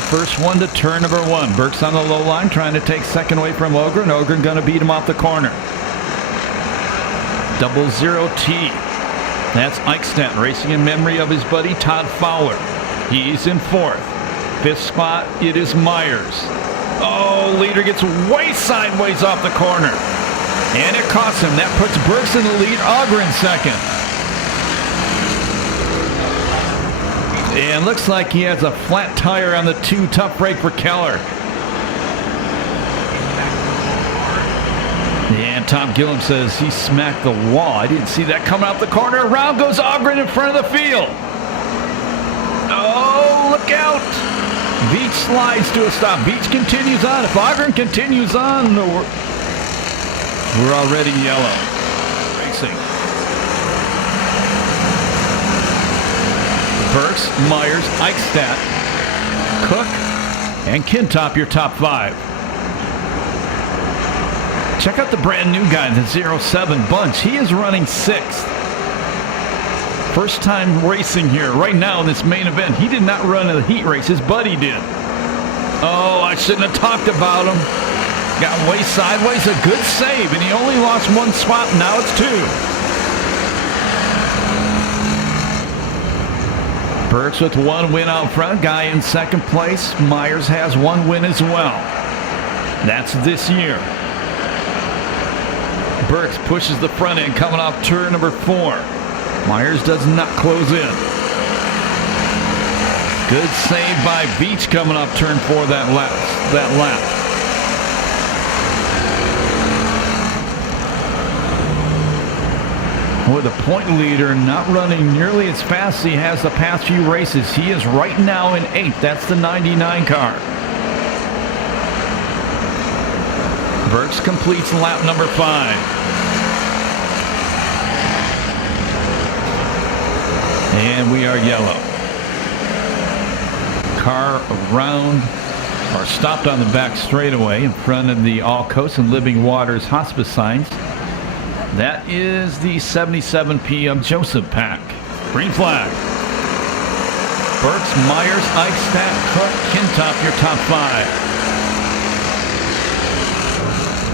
the first one to turn number 1. Burke's on the low line trying to take second away from Ogren. Ogren going to beat him off the corner. 00T. That's Eichstadt racing in memory of his buddy Todd Fowler. He's in 4th. 5th spot, it is Myers. Oh, leader gets way sideways off the corner. And it costs him. That puts Burks in the lead. Ogren second. And looks like he has a flat tire on the 2. Tough break for Keller. And Tom Gillum says he smacked the wall. I didn't see that coming out the corner. Around goes Ogren in front of the field. Oh, look out. Beach slides to a stop. Beach continues on. If Ogren continues on, we're already yellow. Racing. Burks, Myers, Eichstadt, Cook, and Kintop, your top 5. Check out the brand new guy, the 07 Bunch. He is running 6th. First time racing here right now in this main event. He did not run a heat race. His buddy did. Oh, I shouldn't have talked about him. Got way sideways. A good save, and he only lost 1 spot. Now it's 2. Burks with 1 win out front. Guy in second place. Myers has 1 win as well. That's this year. Burks pushes the front end coming off turn number 4. Myers does not close in. Good save by Beach coming off turn 4 that lap. With a point leader not running nearly as fast as he has the past few races. He is right now in 8th. That's the 99 car. Burks completes lap number 5. And we are yellow. Car around or stopped on the back straightaway in front of the All Coast and Living Waters hospice signs. That is the 77 PM Joseph pack. Green flag. Burks, Myers, Eichstadt, Cook, Kintop, your top 5.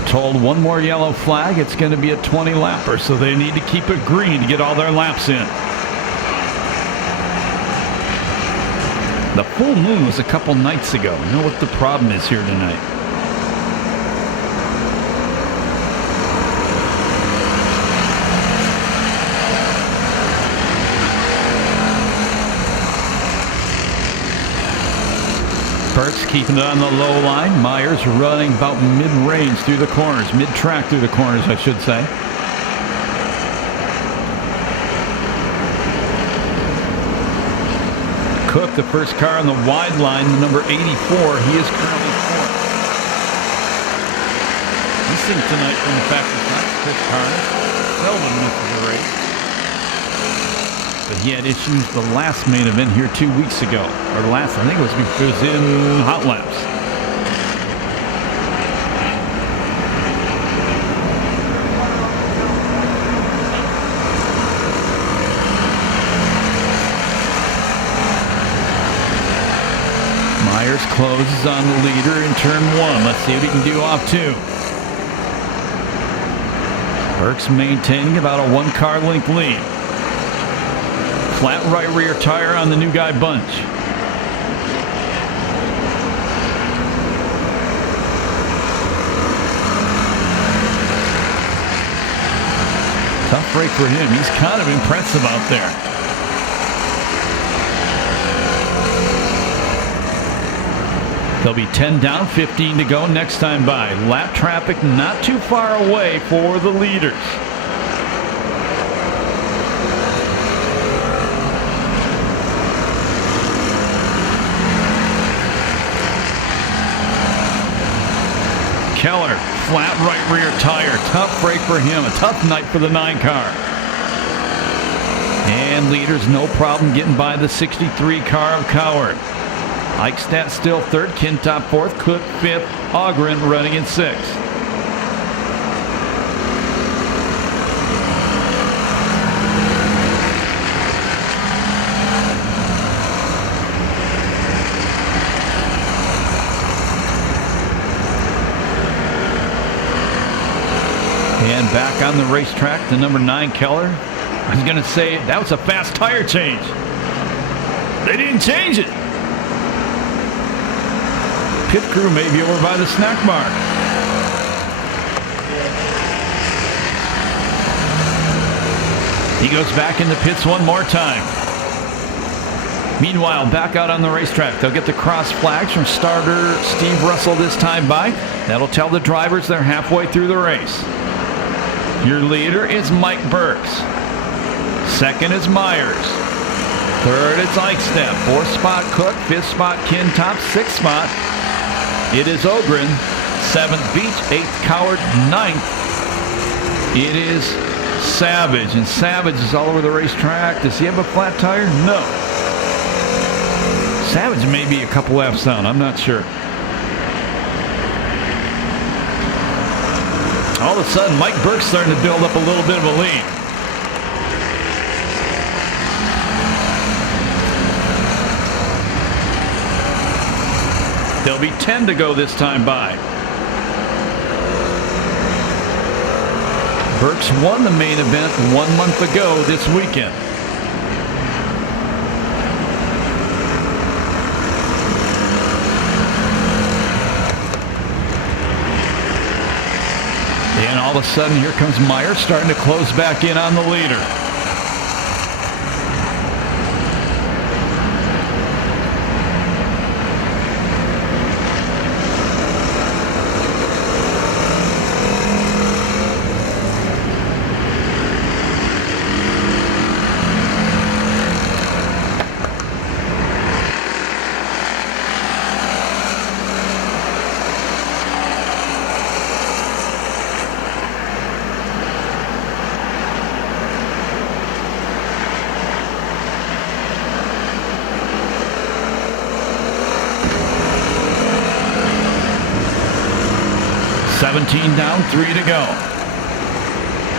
Told 1 more yellow flag. It's going to be a 20 lapper, so they need to keep it green to get all their laps in. The full moon was a couple nights ago. I know what the problem is here tonight. Burks keeping it on the low line. Myers running about mid-range through the corners. Mid-track through the corners, I should say. Cook, the first car on the wide line, number 84. He is currently 4th. Missing tonight from the factory front, Chris Carter. Seldom misses a race. But he had issues the last main event here 2 weeks ago. Or last, I think it was because it was in hot laps. Myers closes on the leader in turn 1. Let's see what he can do off 2. Burks maintaining about a 1-car length lead. Flat right rear tire on the new guy Bunch. Tough break for him. He's kind of impressive out there. They'll be 10 down, 15 to go next time by. Lap traffic not too far away for the leaders. Keller, flat right rear tire. Tough break for him. A tough night for the 9 car. And leaders no problem getting by the 63 car of Coward. Eichstadt still 3rd, Kintop 4th, Cook 5th, Ogren running in 6th. And back on the racetrack, the number 9 Keller. I was going to say that was a fast tire change. They didn't change it. Pit crew may be over by the snack bar. He goes back in the pits one more time. Meanwhile, back out on the racetrack, they'll get the cross flags from starter Steve Russell this time by. That'll tell the drivers they're halfway through the race. Your leader is Mike Burks. Second is Myers. Third is Eichstadt. Fourth spot Cook. Fifth spot Kintop. Sixth spot it is Ogren. Seventh Beach. Eighth Coward. Ninth it is Savage. And Savage is all over the racetrack. Does he have a flat tire? No. Savage may be a couple laps down. I'm not sure. All of a sudden, Mike Burke's starting to build up a little bit of a lead. There'll be 10 to go this time by. Burks won the main event 1 month ago this weekend. And all of a sudden, here comes Myers starting to close back in on the leader. Down, 3 to go.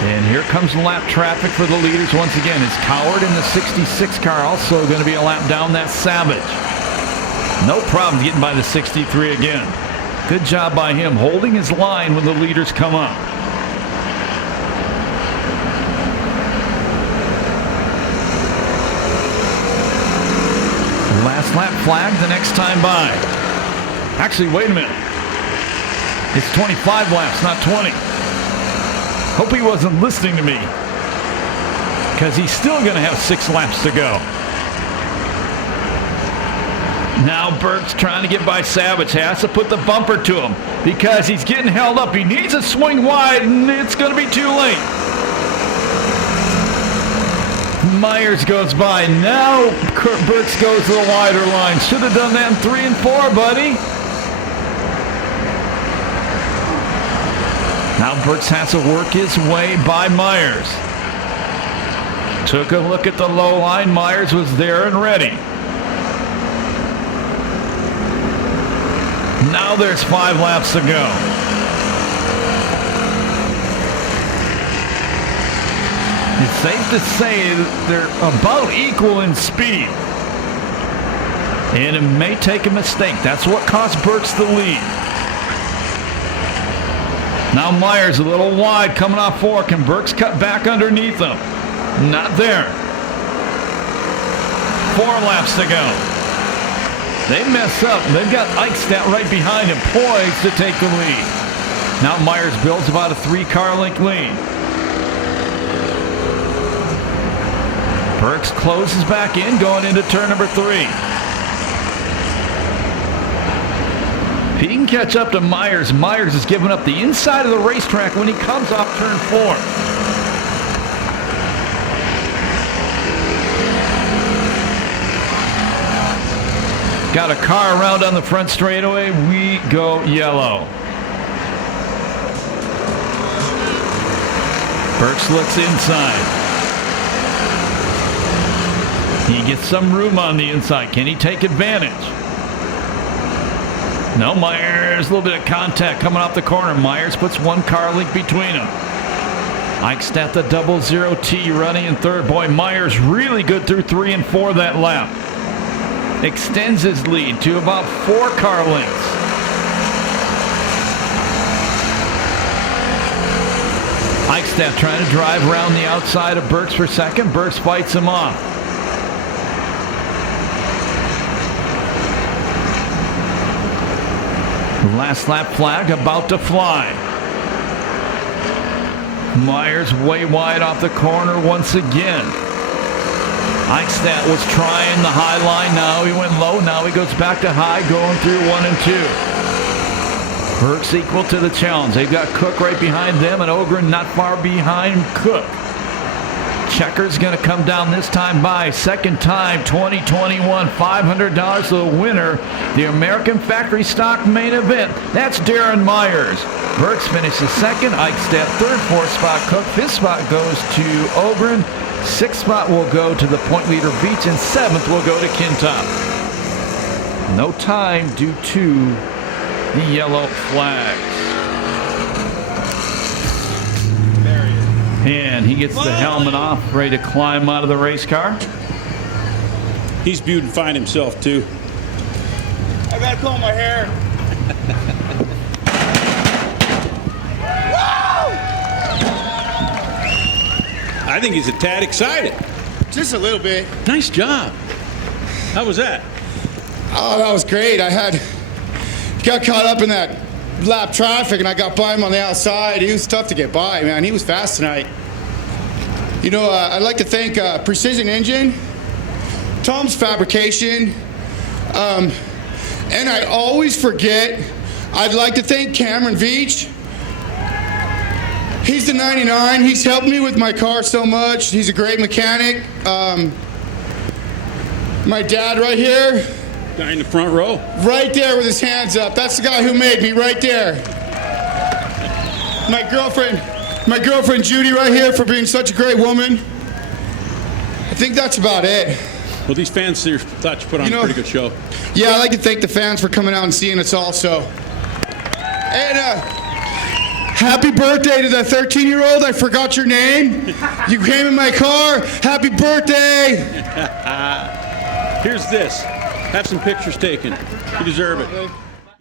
And here comes lap traffic for the leaders once again. It's Coward in the 66 car also going to be a lap down. That's Savage. No problem getting by the 63 again. Good job by him holding his line when the leaders come up. Last lap flag the next time by. Actually, wait a minute. It's 25 laps, not 20. Hope he wasn't listening to me, because he's still going to have 6 laps to go. Now Burke's trying to get by Savage. Has to put the bumper to him because he's getting held up. He needs to swing wide, and it's going to be too late. Myers goes by. Now Burks goes to the wider line. Should have done that in 3 and 4, buddy. Now Burks has to work his way by Myers. Took a look at the low line. Myers was there and ready. Now there's 5 laps to go. It's safe to say they're about equal in speed. And it may take a mistake. That's what cost Burks the lead. Now Myers a little wide coming off 4. Can Burks cut back underneath him? Not there. 4 laps to go. They mess up. They've got Eichstadt right behind him, poised to take the lead. Now Myers builds about a 3-car length lead. Burks closes back in going into turn number 3. If he can catch up to Myers, Myers is giving up the inside of the racetrack when he comes off turn 4. Got a car around on the front straightaway. We go yellow. Burks looks inside. He gets some room on the inside. Can he take advantage? No, Myers, a little bit of contact coming off the corner. Myers puts 1 car length between them. Eichstadt the 00T running in 3rd. Boy, Myers really good through 3 and 4 that lap. Extends his lead to about 4 car lengths. Eichstadt trying to drive around the outside of Burks for second. Burks fights him off. The last lap flag about to fly. Myers way wide off the corner once again. Eichstadt was trying the high line. Now he went low. Now he goes back to high, going through 1 and 2. Burks equal to the challenge. They've got Cook right behind them, and Ogren not far behind Cook. Checker's going to come down this time by. Second time, 2021, $500 to the winner. The American Factory Stock main event. That's Darren Myers. Burks finishes second. Eichstadt third. Fourth spot, Cook. Fifth spot goes to Ogren. Sixth spot will go to the point leader Beach, and seventh will go to Kintop. No time due to the yellow flags. And he gets the helmet off, ready to climb out of the race car. He's beautifying himself too. I gotta comb my hair. I think he's a tad excited. Just a little bit. Nice job. How was that? Oh, that was great. Got caught up in that lap traffic and I got by him on the outside. He was tough to get by, man. He was fast tonight. You know, I'd like to thank Precision Engine, Tom's Fabrication, and I always forget, I'd like to thank Cameron Veach. He's the 99. He's helped me with my car so much. He's a great mechanic. My dad right here. Guy in the front row. Right there with his hands up. That's the guy who made me right there. My girlfriend Judy right here for being such a great woman. I think that's about it. Well, these fans here thought you put on a pretty good show. Yeah, I'd like to thank the fans for coming out and seeing us also. And happy birthday to that 13-year-old. I forgot your name. You came in my car. Happy birthday. Here's this. Have some pictures taken. You deserve it.